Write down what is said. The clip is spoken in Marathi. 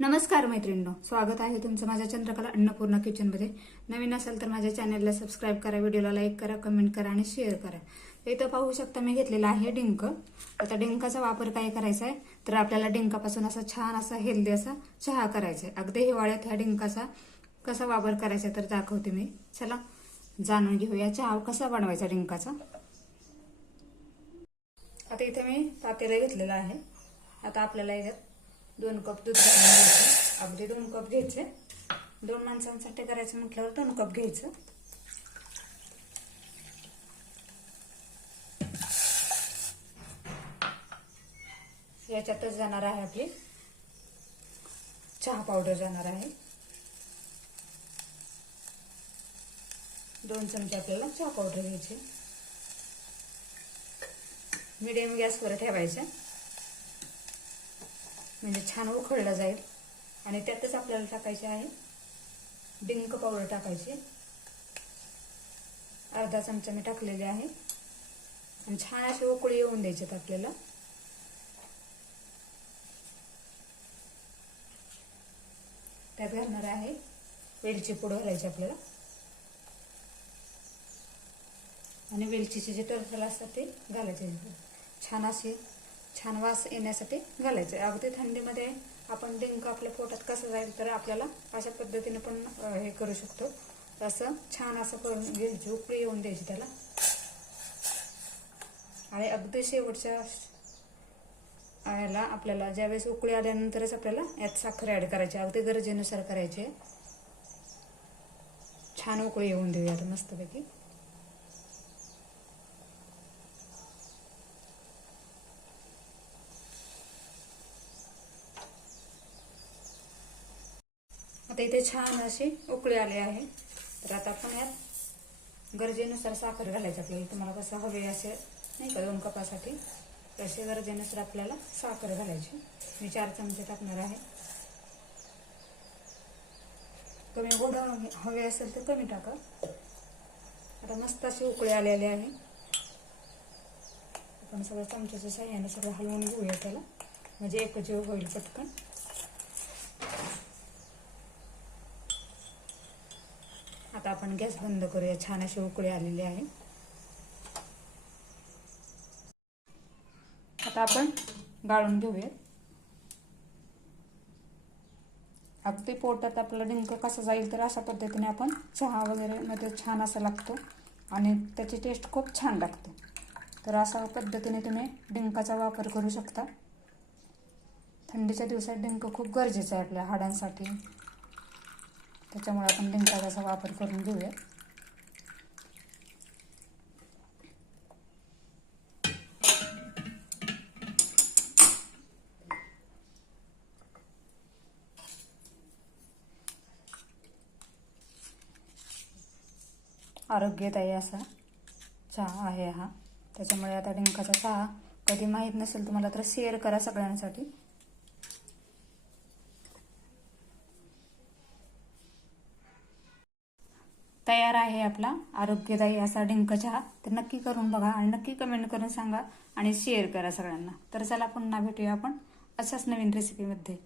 नमस्कार मैत्रिणींनो स्वागत आहे तुमचं माझ्या चंद्रकला अन्नपूर्णा किचनमध्ये नवीन असेल तर माझ्या चॅनलला सबस्क्राईब करा व्हिडिओला लाईक करा कमेंट करा आणि शेअर करा. इथं पाहू शकता मी घेतलेला आहे डिंक. आता डिंकाचा वापर काय करायचा आहे? तर आपल्याला डिंकापासून असा छान असा हेल्दी असा चहा करायचा आहे अगदी हिवाळ्यात ह्या डिंकाचा कसा वापर करायचा तर दाखवते मी. चला जाणून घेऊया चहा कसा बनवायचा डिंकाचा. आता इथे मी पातेला घेतलेला आहे. आता आपल्याला याच्यात दोन कप दूध घ्यायचं अगदी दोन कप घ्यायचे. दोन माणसांसाठी करायचं म्हटल्यावर दोन कप घ्यायचं. याच्यातच जाणार आहे आपली. चहा पावडर जाणार आहे. दोन चमचे आपल्याला चहा पावडर घ्यायची. मिडियम गॅसवर ठेवायचं. म्हणजे छान उखळलं जाईल. आणि त्यातच आपल्याला टाकायचे आहे डिंक पावडर टाकायची. अर्धा चमचा मी टाकलेले आहे. आणि छान अशी उकळी येऊन द्यायचेत आपल्याला. त्यात घालणार आहे वेलची पूड घालायची आपल्याला. आणि वेलचीचे जे टरफल असतात ते घालायचे. छान असे छान वास येण्यासाठी घालायचं. अगदी थंडीमध्ये आपण डिंक आपल्या पोटात कसं जाईल तर आपल्याला अशा पद्धतीने पण हे करू शकतो. असं छान असं करून घ्यायची उकळी येऊन द्यायची त्याला. आणि अगदी शेवटच्या याला आपल्याला ज्यावेळेस उकळी आल्यानंतरच आपल्याला यात साखर ॲड करायची. अगदी गरजेनुसार करायची. छान उकळी येऊन देऊयात मस्तपैकी. आता इथे छान असे उकळे आले आहे. तर आता आपण यात गरजेनुसार साखर घालायची आपल्याला. तुम्हाला कसं हवे असे नाही का दोन कपासाठी तसे गरजेनुसार आपल्याला साखर घालायची. मी चार चमचे टाकणार आहे. कमी गोड हवे असेल तर कमी टाका. आता मस्त अशी उकळे आलेले आहे. आपण सगळं चमच्याच्या साह्याने सगळं हलवून घेऊया त्याला. म्हणजे एकजीव होईल पटकन. आपण गॅस बंद करूया. छान अशी उकळी आलेली आहे. आता आपण गाळून घेऊया. अगदी पोटात आपला डिंक कसा जाईल तर अशा पद्धतीने आपण चहा वगैरे मध्ये छान असा लागतो. आणि त्याची टेस्ट खूप छान लागते. तर अशा पद्धतीने तुम्ही डिंकाचा वापर करू शकता. थंडीच्या दिवसात डिंक खूप गरजेचं आहे आपल्या हाडांसाठी. त्याच्यामुळे आपण डिंकाचा वापर करून घेऊया. आरोग्यदायी असा चहा आहे हा. त्याच्यामुळे आता डिंकाचा चहा कधी माहीत नसेल तुम्हाला तर शेअर करा सगळ्यांसाठी. तयार आहे आपला. आरोग्यदायी असा डिंक चहा. तर नक्की करून बघा आणि नक्की कमेंट करून सांगा आणि शेअर करा सगळ्यांना. तर चला पुन्हा भेटूया आपण अशाच नवीन रेसिपीमध्ये